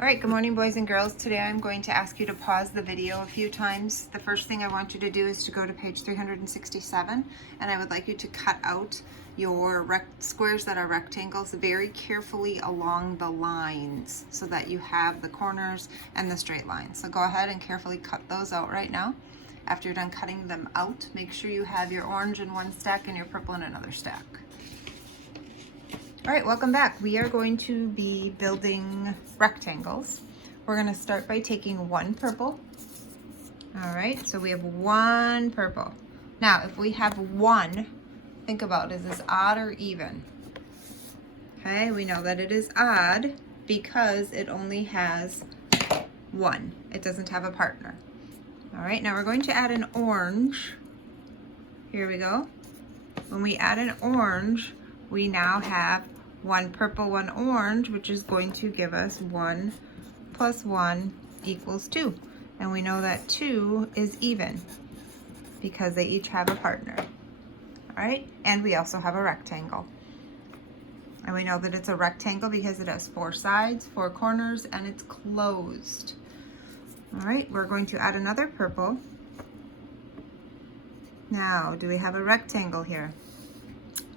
All right, good morning, boys and girls. Today I'm going to ask you to pause the video a few times. The first thing I want you to do is to go to page 367, and I would like you to cut out your squares that are rectangles very carefully along the lines so that you have the corners and the straight lines. So go ahead and carefully cut those out right now. After you're done cutting them out, make sure you have your orange in one stack and your purple in another stack. All right, welcome back. We are going to be building rectangles. We're going to start by taking one purple. All right, so we have one purple. Now, if we have one, think about, is this odd or even? Okay, we know that it is odd because it only has one. It doesn't have a partner. All right, now we're going to add an orange. Here we go. When we add an orange, we now have one purple, one orange, which is going to give us 1 plus 1 equals 2. And we know that 2 is even because they each have a partner. All right, and we also have a rectangle. And we know that it's a rectangle because it has 4 sides, 4 corners, and it's closed. All right, we're going to add another purple. Now, do we have a rectangle here?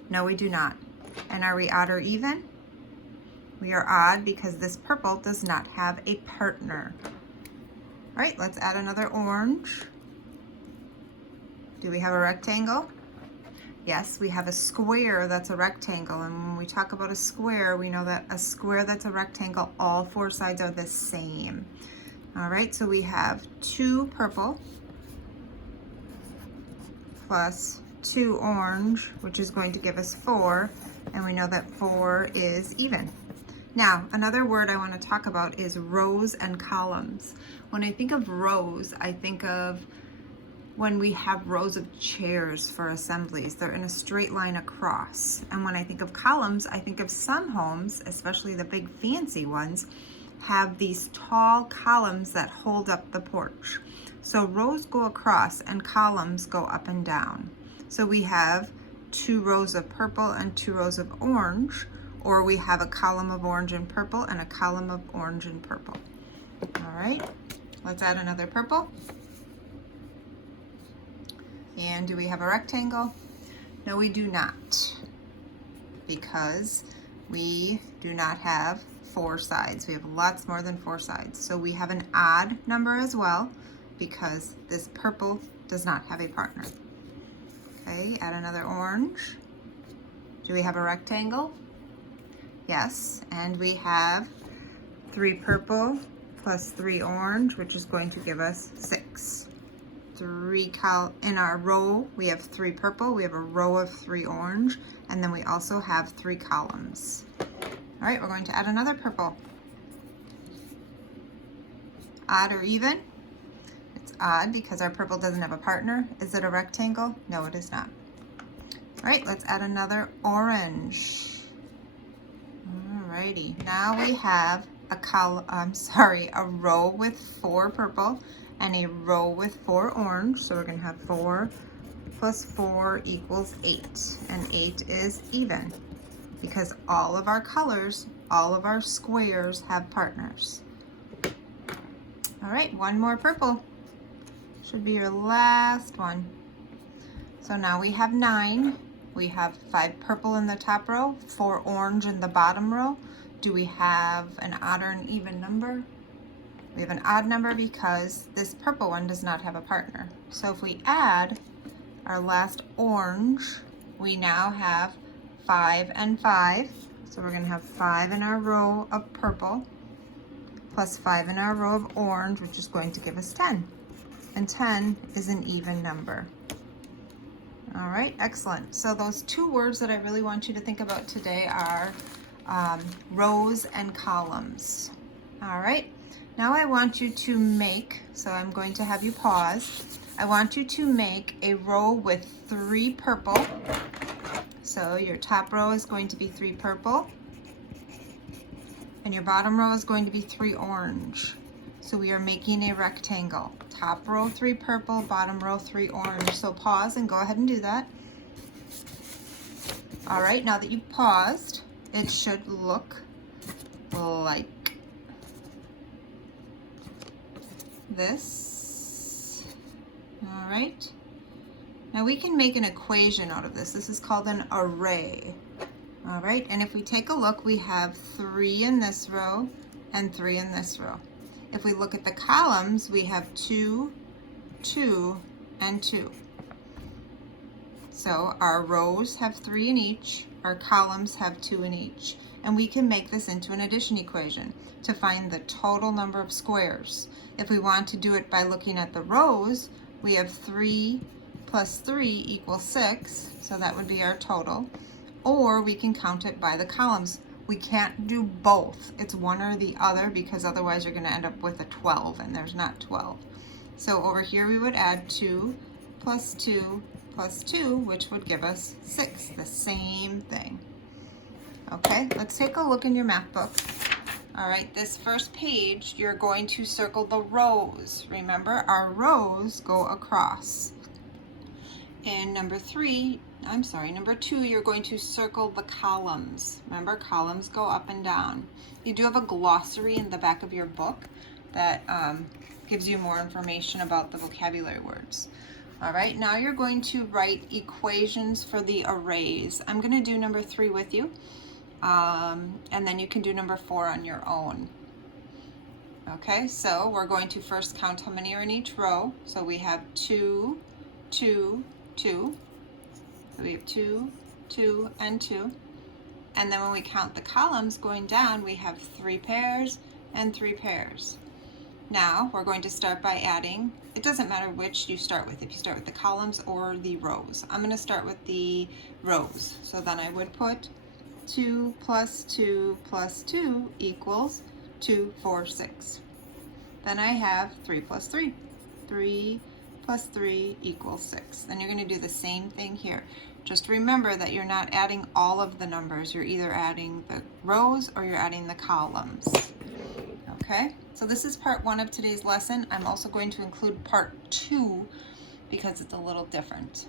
No, we do not. And are we odd or even? We are odd because this purple does not have a partner. All right, let's add another orange. Do we have a rectangle? Yes, we have a square that's a rectangle. And when we talk about a square, we know that a square that's a rectangle, all 4 sides are the same. All right, so we have 2 purple plus 2 orange, which is going to give us 4. And we know that 4 is even. Now, another word I want to talk about is rows and columns. When I think of rows, I think of when we have rows of chairs for assemblies. They're in a straight line across. And when I think of columns, I think of some homes, especially the big fancy ones, have these tall columns that hold up the porch. So rows go across and columns go up and down. So we have 2 rows of purple and 2 rows of orange, or we have a column of orange and purple and a column of orange and purple. All right, let's add another purple. And do we have a rectangle? No, we do not, because we do not have 4 sides. We have lots more than 4 sides. So we have an odd number as well, because this purple does not have a partner. Okay, add another orange. Do we have a rectangle? Yes, and we have 3 purple plus 3 orange, which is going to give us 6. In our row, we have 3 purple, we have a row of 3 orange, and then we also have 3 columns. All right, we're going to add another purple. Odd or even? It's odd because our purple doesn't have a partner. Is it a rectangle? No, it is not. All right, let's add another orange. Alrighty, now we have a row with 4 purple and a row with 4 orange. So we're gonna have 4 plus 4 equals 8, and 8 is even because all of our colors, all of our squares have partners. All right, one more purple. Should be your last one. So now we have 9. We have 5 purple in the top row, 4 orange in the bottom row. Do we have an odd or an even number? We have an odd number because this purple one does not have a partner. So if we add our last orange, we now have 5 and 5. So we're gonna have 5 in our row of purple plus 5 in our row of orange, which is going to give us 10. And 10 is an even number. All right, excellent. So those 2 words that I really want you to think about today are rows and columns. All right, now I want you to make, so I'm going to have you pause. I want you to make a row with 3 purple. So your top row is going to be 3 purple, and your bottom row is going to be 3 orange. So we are making a rectangle. Top row 3 purple, bottom row 3 orange. So pause and go ahead and do that. All right, now that you've paused, it should look like this. All right. Now we can make an equation out of this. This is called an array. All right, and if we take a look, we have 3 in this row and 3 in this row. If we look at the columns, we have 2, 2, and 2. So our rows have 3 in each, our columns have 2 in each, and we can make this into an addition equation to find the total number of squares. If we want to do it by looking at the rows, we have 3 plus 3 equals 6, so that would be our total. Or we can count it by the columns. We can't do both. It's one or the other because otherwise you're going to end up with a 12, and there's not 12. So over here we would add 2 plus 2 plus 2, which would give us 6, the same thing. Okay, let's take a look in your math book. All right, this first page, you're going to circle the rows. Remember, our rows go across. And number 2, you're going to circle the columns. Remember, columns go up and down. You do have a glossary in the back of your book that gives you more information about the vocabulary words. All right, now you're going to write equations for the arrays. I'm going to do number 3 with you, and then you can do number 4 on your own. Okay, so we're going to first count how many are in each row. So we have 2, 2, 2. So we have 2, 2, and 2. And then when we count the columns going down, we have 3 pairs and 3 pairs. Now we're going to start by adding. It doesn't matter which you start with, if you start with the columns or the rows. I'm going to start with the rows. So then I would put 2 plus 2 plus 2 equals 2, 4, 6. Then I have 3 plus 3. 3 plus 3 equals 6. Then you're going to do the same thing here. Just remember that you're not adding all of the numbers. You're either adding the rows or you're adding the columns. Okay, so this is part 1 of today's lesson. I'm also going to include part 2 because it's a little different.